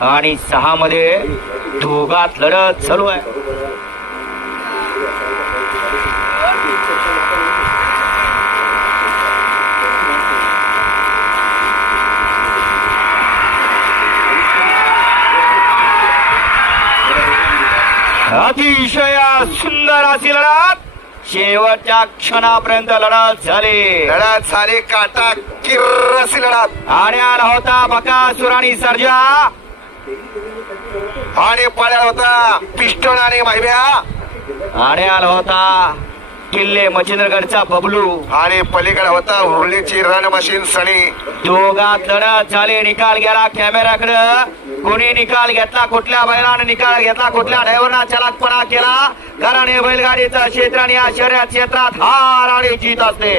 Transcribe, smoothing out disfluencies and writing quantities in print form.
आणि 6 मध्ये दोघात लढत चालू आहे. अतिशय सुंदर अशी लढत शेवटच्या क्षणापर्यंत लढत झाली. काटा किर्र अशी लढत. आण्याला होता बकासूर आणि सर्जा आणि पाण्याला होता पिस्टन आणि माहिब्या. आण्याला होता किल्ले मच्छिंद्रगडचा बबलू आणि पलीकडे होता उर्लीची रन मशीन सनी. दोघात लढत झाली. निकाल गेला कॅमेऱ्याकडे. कोणी निकाल घेतला, कुठल्या बैलाने निकाल घेतला, कुठल्या ड्रायव्हरना चलाकपणा केला, कारण हे बैलगाडीचं क्षेत्र आणि या शर्यत क्षेत्रात हार आणि जीत असते.